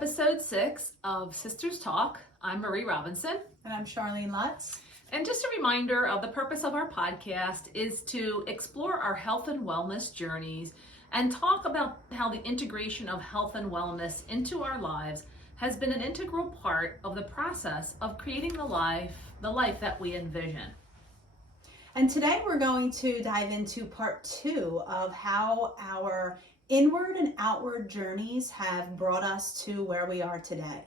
episode 6 of Sisters Talk. I'm Marie Robinson. And I'm Charlene Lutz. And just a reminder of the purpose of our podcast is to explore our health and wellness journeys and talk about how the integration of health and wellness into our lives has been an integral part of the process of creating the life that we envision. And today we're going to dive into part 2 of how our inward and outward journeys have brought us to where we are today.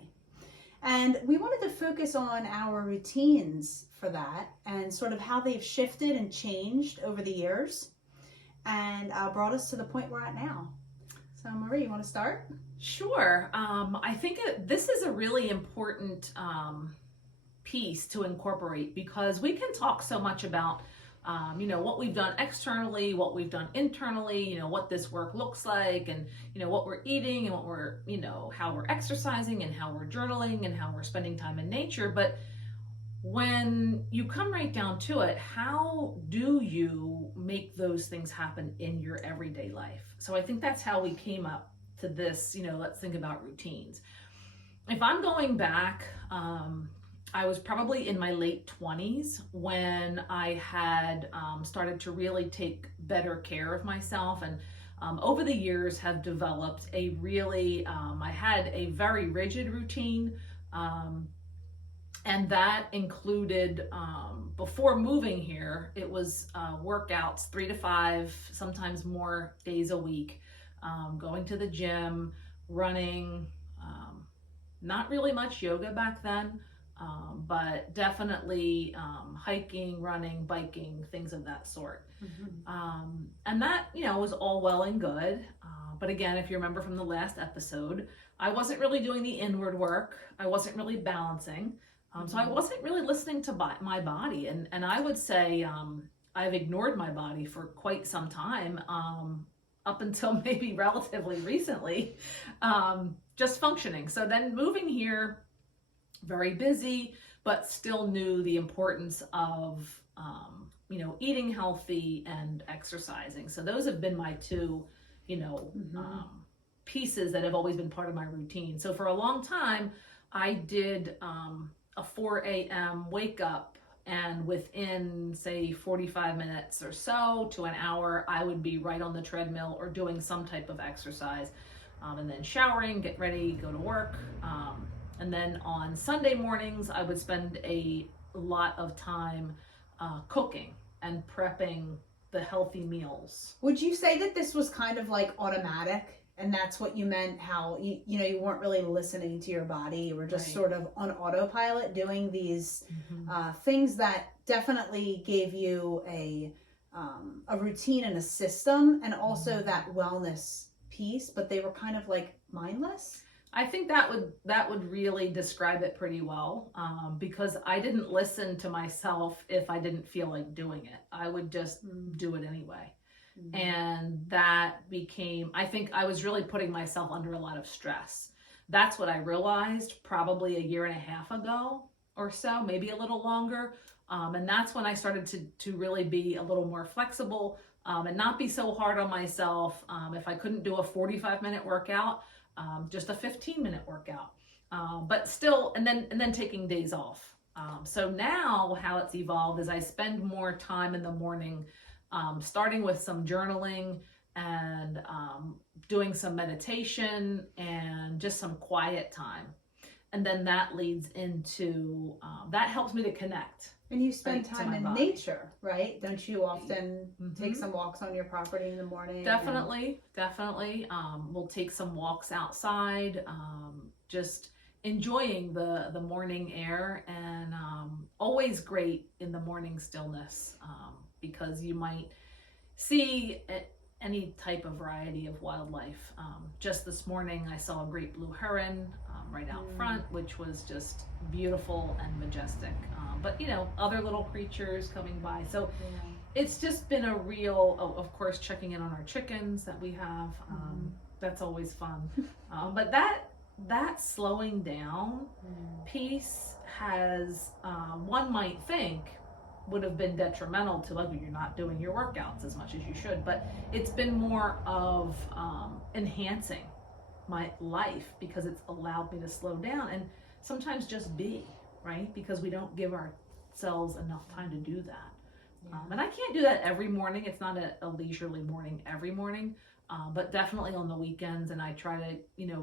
And we wanted to focus on our routines for that and sort of how they've shifted and changed over the years and brought us to the point we're at now. So Marie, you want to start? Sure. I think this is a really important piece to incorporate because we can talk so much about what we've done externally, what we've done internally, what this work looks like, and, what we're eating and what we're, how we're exercising and how we're journaling and how we're spending time in nature. But when you come right down to it, how do you make those things happen in your everyday life? So I think that's how we came up to this, let's think about routines. If I'm going back, I was probably in my late 20s when I had started to really take better care of myself, and over the years have developed a really, I had a very rigid routine, and that included, before moving here, it was workouts 3 to 5, sometimes more days a week, going to the gym, running, not really much yoga back then. But definitely hiking, running, biking, things of that sort. Mm-hmm. And that, was all well and good. But again, if you remember from the last episode, I wasn't really doing the inward work. I wasn't really balancing. So I wasn't really listening to my body. And I would say I've ignored my body for quite some time, up until maybe relatively recently, just functioning. So then moving here, very busy, but still knew the importance of, eating healthy and exercising. So those have been my two, pieces that have always been part of my routine. So for a long time, I did a 4 a.m. wake up, and within, say, 45 minutes or so to an hour, I would be right on the treadmill or doing some type of exercise, and then showering, get ready, go to work. And then on Sunday mornings, I would spend a lot of time cooking and prepping the healthy meals. Would you say that this was kind of like automatic, and that's what you meant, how you weren't really listening to your body, you were just sort of on autopilot doing these things that definitely gave you a routine and a system, and also that wellness piece, but they were kind of like mindless? I think that would really describe it pretty well, because I didn't listen to myself if I didn't feel like doing it. I would just do it anyway. Mm-hmm. And that became, I think I was really putting myself under a lot of stress. That's what I realized probably a year and a half ago or so, maybe a little longer. And that's when I started to really be a little more flexible, and not be so hard on myself. If I couldn't do a 45-minute workout, just a 15-minute workout, but still, and then taking days off. So now how it's evolved is I spend more time in the morning, starting with some journaling and doing some meditation and just some quiet time. And then that leads into, that helps me to connect. And you spend time in nature, right? Don't you often take some walks on your property in the morning? Definitely. We'll take some walks outside, just enjoying the morning air, and always great in the morning stillness, because you might see any type of variety of wildlife. Just this morning, I saw a great blue heron right out front, which was just beautiful and majestic. But other little creatures coming by. So it's just been a real, of course, checking in on our chickens that we have. That's always fun. But that slowing down piece has, one might think, would have been detrimental to, like, you're not doing your workouts as much as you should, but it's been more of enhancing my life because it's allowed me to slow down and sometimes just be, right? Because we don't give ourselves enough time to do that. And I can't do that every morning. It's not a leisurely morning every morning, but definitely on the weekends. And I try to,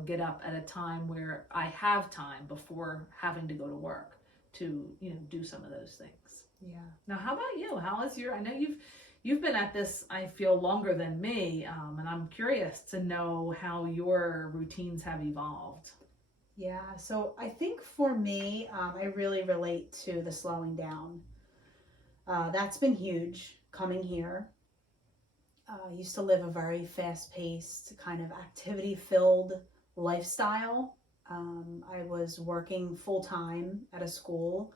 get up at a time where I have time before having to go to work to, do some of those things. Yeah. Now, how about you? How is I know you've been at this, I feel, longer than me, and I'm curious to know how your routines have evolved. Yeah. So I think for me, I really relate to the slowing down. That's been huge coming here. I used to live a very fast-paced, kind of activity-filled lifestyle. I was working full-time at a school,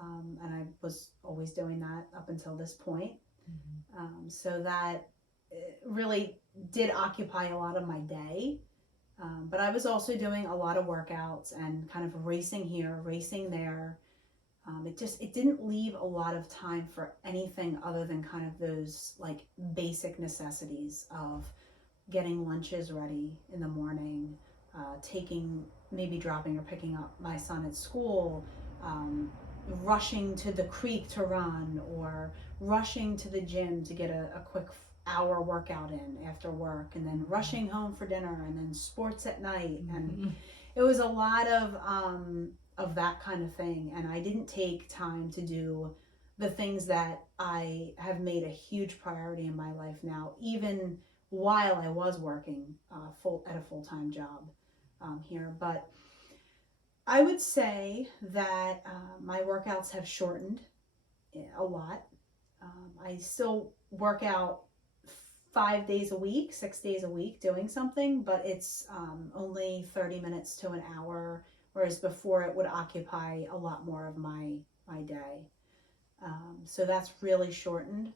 and I was always doing that up until this point. So that really did occupy a lot of my day. But I was also doing a lot of workouts and kind of racing here, racing there. It didn't leave a lot of time for anything other than kind of those like basic necessities of getting lunches ready in the morning, maybe dropping or picking up my son at school, rushing to the creek to run, or rushing to the gym to get a quick hour workout in after work, and then rushing home for dinner, and then sports at night. And it was a lot of that kind of thing, and I didn't take time to do the things that I have made a huge priority in my life now, even while I was working at a full-time job here. But I would say that my workouts have shortened a lot. I still work out 5 days a week, 6 days a week doing something, but it's only 30 minutes to an hour, whereas before it would occupy a lot more of my day. So that's really shortened.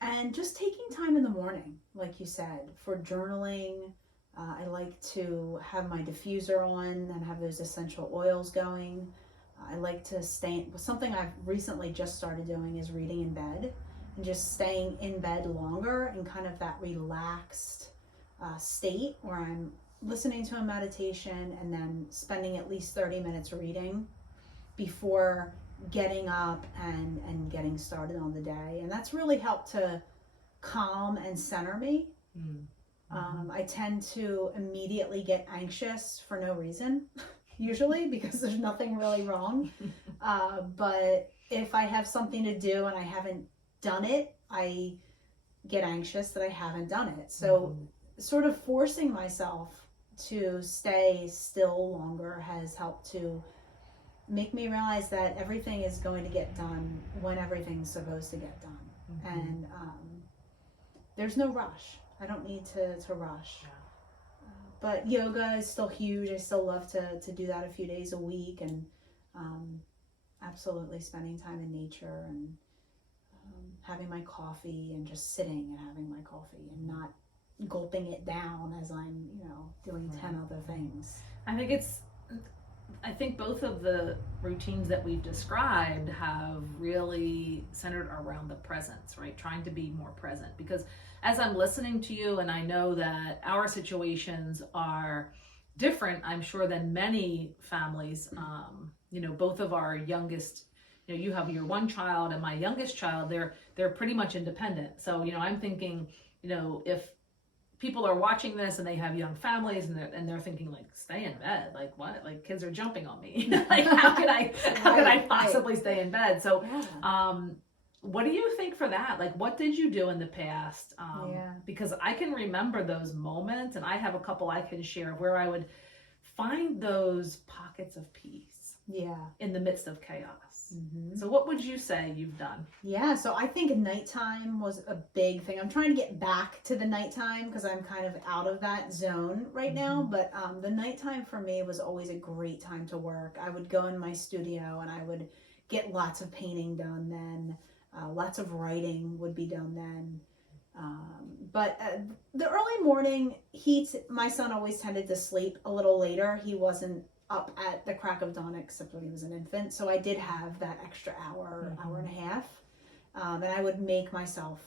And just taking time in the morning, like you said, for journaling. I like to have my diffuser on and have those essential oils going. I like to something I've recently just started doing is reading in bed, and just staying in bed longer in kind of that relaxed state where I'm listening to a meditation and then spending at least 30 minutes reading before getting up and getting started on the day. And that's really helped to calm and center me. I tend to immediately get anxious for no reason, usually, because there's nothing really wrong. But if I have something to do and I haven't done it, I get anxious that I haven't done it. So sort of forcing myself to stay still longer has helped to make me realize that everything is going to get done when everything's supposed to get done. And there's no rush. I don't need to rush. But yoga is still huge. I still love to do that a few days a week, and absolutely spending time in nature and having my coffee and just sitting and having my coffee and not gulping it down as I'm, doing 10 other things. I think both of the routines that we've described have really centered around the presence, right? Trying to be more present. Because as I'm listening to you, and I know that our situations are different, I'm sure, than many families. Both of our youngest, you have your one child and my youngest child, they're pretty much independent. So, I'm thinking, if people are watching this and they have young families and they're thinking like, stay in bed, like what, like kids are jumping on me. Like how could I possibly stay in bed? So what do you think for that? Like, what did you do in the past? Because I can remember those moments, and I have a couple I can share where I would find those pockets of peace in the midst of chaos. So what would you say you've done? Yeah, so I think nighttime was a big thing. I'm trying to get back to the nighttime because I'm kind of out of that zone right now. But the nighttime for me was always a great time to work. I would go in my studio and I would get lots of painting done then. Lots of writing would be done then. But the early morning heat, my son always tended to sleep a little later. He wasn't up at the crack of dawn except when he was an infant. So I did have that extra hour, hour and a half. And I would make myself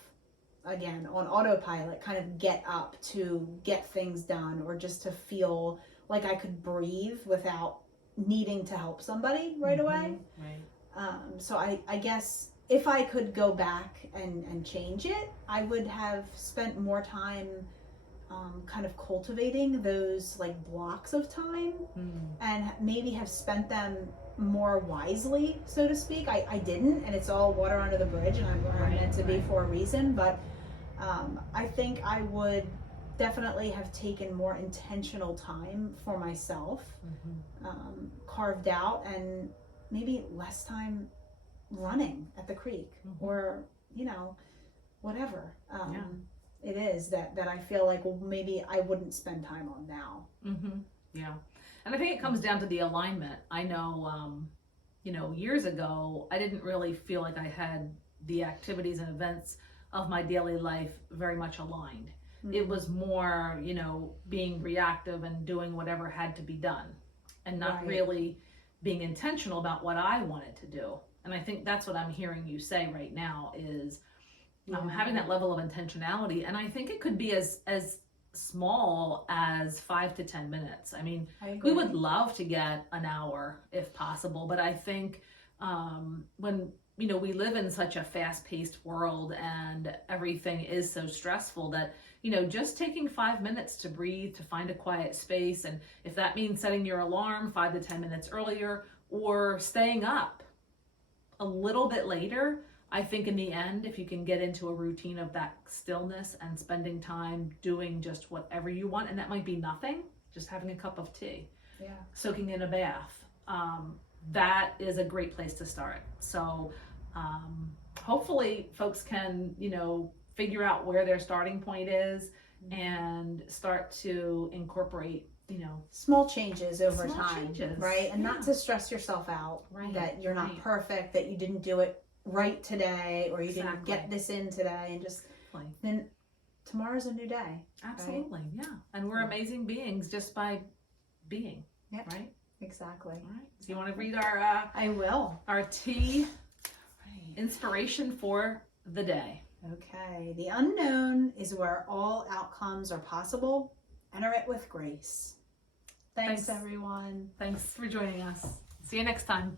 again, on autopilot, kind of get up to get things done, or just to feel like I could breathe without needing to help somebody right away. Right. So I guess if I could go back and change it, I would have spent more time kind of cultivating those like blocks of time, and maybe have spent them more wisely, so to speak. I didn't, and it's all water under the bridge, and I'm where I'm meant to be for a reason. But I think I would definitely have taken more intentional time for myself, carved out, and maybe less time running at the creek, or whatever it is that I feel like, well, maybe I wouldn't spend time on now. Yeah. And I think it comes down to the alignment. I know, years ago, I didn't really feel like I had the activities and events of my daily life very much aligned. It was more, being reactive and doing whatever had to be done, and not really being intentional about what I wanted to do. And I think that's what I'm hearing you say right now is having that level of intentionality. And I think it could be as small as 5 to 10 minutes. I mean, we would love to get an hour if possible, but I think when we live in such a fast-paced world and everything is so stressful that just taking 5 minutes to breathe, to find a quiet space, and if that means setting your alarm 5 to 10 minutes earlier or staying up a little bit later, I think in the end, if you can get into a routine of that stillness and spending time doing just whatever you want, and that might be nothing, just having a cup of tea, soaking in a bath, that is a great place to start. So hopefully folks can, figure out where their starting point is and start to incorporate, small changes over time, right? And not to stress yourself out, that you're not perfect, that you didn't do it right today, or you didn't get this in today, and just then tomorrow's a new day. Absolutely. Yeah. And we're amazing beings just by being. Right? Exactly. All right. So you want to read our I will. Our tea inspiration for the day. Okay. The unknown is where all outcomes are possible. Enter it with grace. Thanks everyone. Thanks for joining us. See you next time.